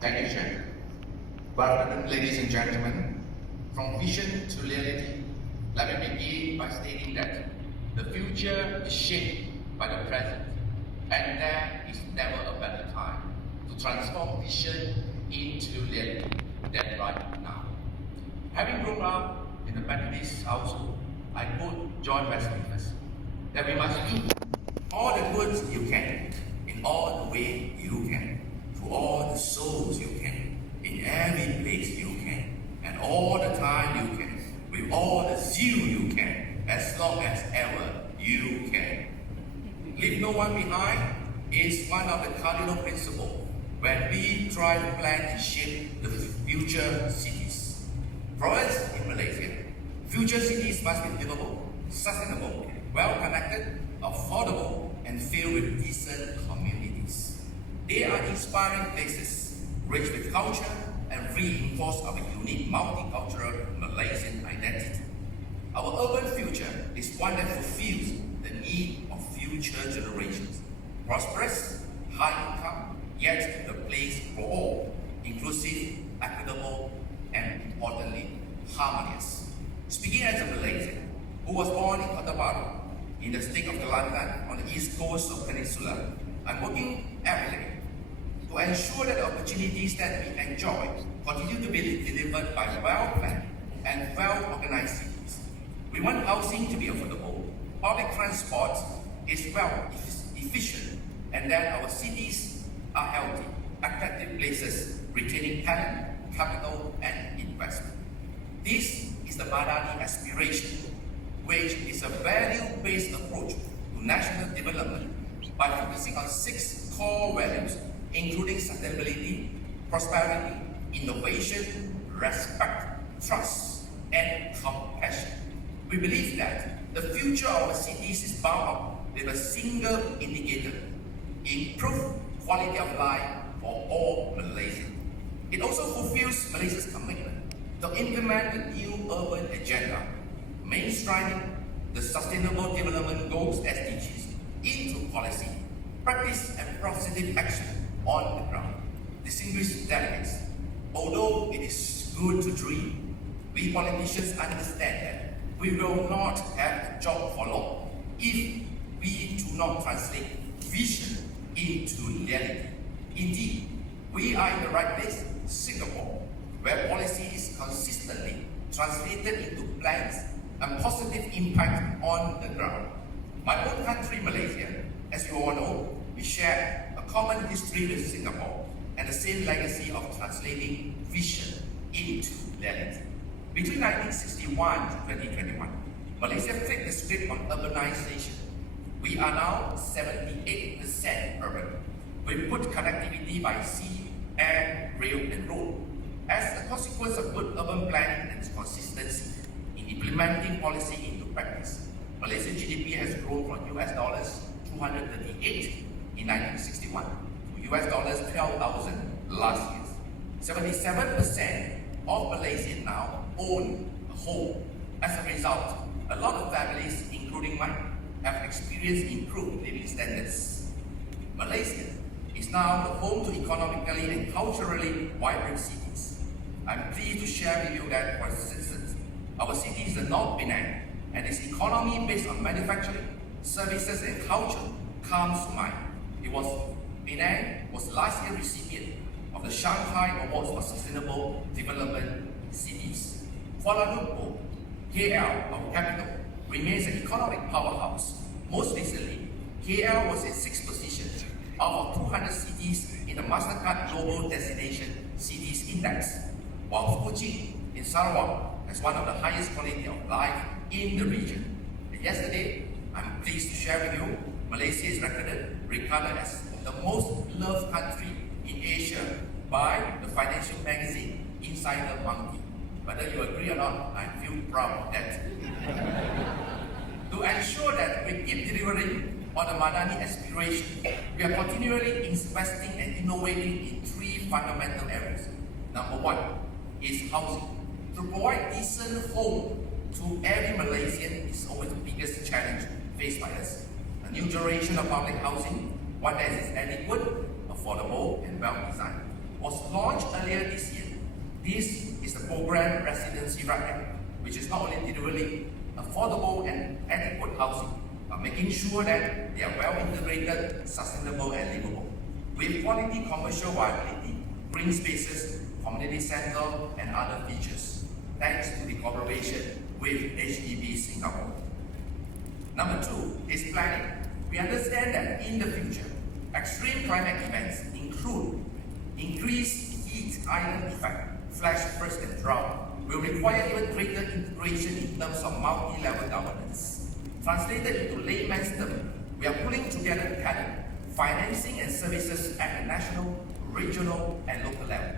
Thank you, Chair. Well afternoon, ladies and gentlemen. From vision to reality, let me begin by stating that the future is shaped by the present, and there is never a better time to transform vision into reality than right now. Having grown up in a Methodist household, I quote John Wesley first, that we must do all the good you can, in all the way you can, to all the souls you can, in every place you can, and all the time you can, with all the zeal you can, as long as ever you can. Leave no one behind is one of the cardinal principles when we try to plan and shape the future cities. For us in Malaysia, future cities must be livable, sustainable, well-connected, affordable, and filled with decent communities. They are inspiring places, rich with culture, and reinforce our unique multicultural Malaysian identity. Our urban future is one that fulfills the need of future generations. Prosperous, high income, yet the place for all, inclusive, equitable, and importantly, harmonious. Speaking as a Malaysian who was born in Kota Baru, in the state of Kelantan on the east coast of Peninsula, I'm working every day to ensure that the opportunities that we enjoy continue to be delivered by well-planned and well-organized cities. We want housing to be affordable, public transport is efficient, and that our cities are healthy, attractive places retaining talent, capital, and investment. This is the Madani aspiration, which is a value-based approach to national development by focusing on 6 core values, including sustainability, prosperity, innovation, respect, trust, and compassion. We believe that the future of our cities is bound up with a single indicator: improved quality of life for all Malaysians. It also fulfills Malaysia's commitment to implement the new urban agenda, mainstreaming the Sustainable Development Goals SDGs into policy, practice, and positive action on the ground. Distinguished delegates, although it is good to dream, we politicians understand that we will not have a job for long if we do not translate vision into reality. Indeed, we are in the right place, Singapore, where policy is consistently translated into plans and positive impact on the ground. My own country, Malaysia, as you all know, we share a common history with Singapore and the same legacy of translating vision into reality. Between 1961 to 2021, Malaysia flipped the script on urbanization. We are now 78% urban, with good connectivity by sea, air, rail, and road. As a consequence of good urban planning and consistency in implementing policy into practice, Malaysian GDP has grown from US dollars 238 in 1961 to US dollars 12,000 last year. 77% of Malaysians now own a home. As a result, a lot of families, including mine, have experienced improved living standards. Malaysia is now the home to economically and culturally vibrant cities. I'm pleased to share with you that, for instance, our city is the North Penang, and its economy based on manufacturing, services, and culture comes to mind. Penang was last year's recipient of the Shanghai Awards for Sustainable Development Cities. Kuala Lumpur, KL, our capital, remains an economic powerhouse. Most recently, KL was in 6th position out of 200 cities in the Mastercard Global Destination Cities Index, while Fuji in Sarawak has one of the highest quality of life in the region. And yesterday, I'm pleased to share with you, Malaysia is regarded as the most loved country in Asia by the financial magazine Insider Monkey. Whether you agree or not, I feel proud of that. To ensure that we keep delivering on the Madani aspiration, we are continually investing and innovating in 3 fundamental areas. Number 1 is housing. To provide decent home to every Malaysian is always the biggest challenge faced by us. A new generation of public housing, one that is adequate, affordable, and well designed. was launched earlier this year. This is the program Residency Right, which is not only delivering affordable and adequate housing, but making sure that they are well integrated, sustainable and livable, with quality commercial viability, green spaces, community center and other features, thanks to the cooperation with HDB Singapore. Number 2 is planning. We understand that in the future, extreme climate events include increased heat island effect, flash floods and drought, will require even greater integration in terms of multi-level governance. Translated into layman's terms, we are pulling together talent, financing and services at the national, regional and local level.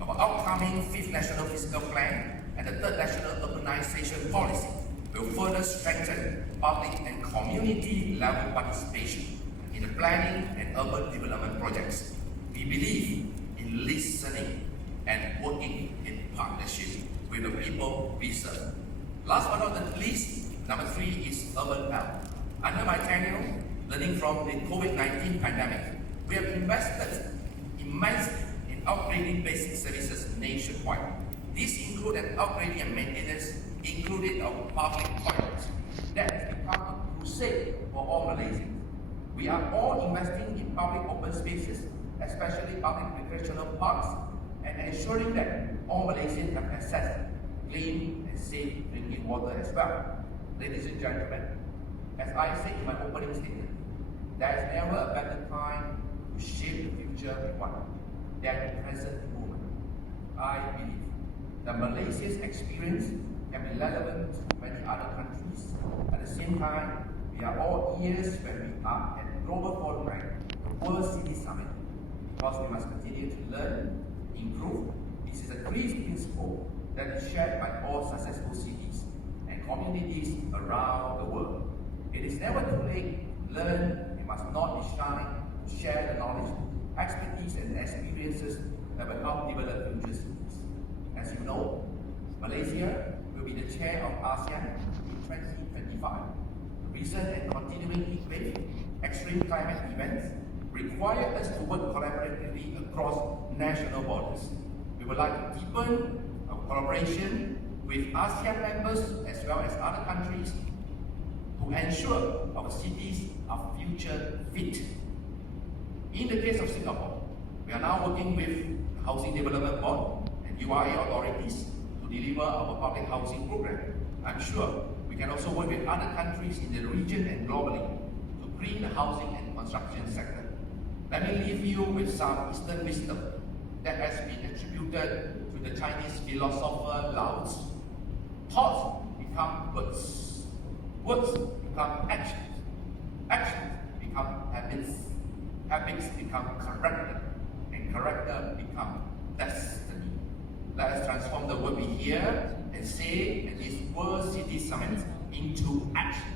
Our upcoming 5th National Fiscal Plan and the 3rd National Urbanization Policy will further strengthen public and community level participation in the planning and urban development projects. We believe in listening and working in partnership with the people we serve. Last but not least, number 3 is urban health. Under my tenure, learning from the COVID-19 pandemic, we have invested immensely in upgrading basic services nationwide. These include an upgrading and maintenance, including our public toilets. That has become a crusade for all Malaysians. We are all investing in public open spaces, especially public recreational parks, and ensuring that all Malaysians have access to clean and safe drinking water as well. Ladies and gentlemen, as I said in my opening statement, there is never a better time to shape the future we want than the present moment. I believe that Malaysia's experience can be relevant to many other countries. At the same time, we are all ears when we are at the global forum like the World City Summit, because we must continue to learn, improve. This is a key principle that is shared by all successful cities and communities around the world. It is never too late to learn. We must not be shy to share the knowledge, expertise and experiences that will help develop future cities. As you know, Malaysia will be the chair of ASEAN in 2025. Recent and continuing heat wave, extreme climate events require us to work collaboratively across national borders. We would like to deepen our collaboration with ASEAN members as well as other countries to ensure our cities are future fit. In the case of Singapore, we are now working with the Housing Development Board and UIA authorities to deliver our public housing program. I'm sure we can also work with other countries in the region and globally to green the housing and construction sector. Let me leave you with some Eastern wisdom that has been attributed to the Chinese philosopher Lao Tzu. Thoughts become words, words become actions, actions become habits, habits become character, and character become destiny. Let us transform the word we hear and say at this World City Summit into action.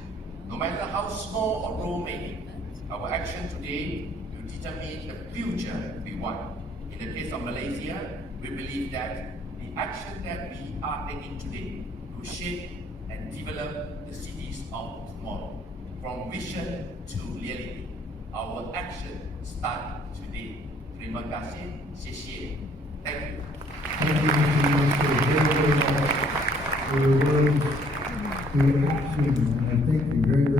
No matter how small or role may be, our action today will determine the future we want. In the case of Malaysia, we believe that the action that we are taking today will shape and develop the cities of tomorrow. From vision to reality, our action starts today. Terima kasih, 谢谢. Thank you. Thank you very much for your words, your action, and I thank you very, very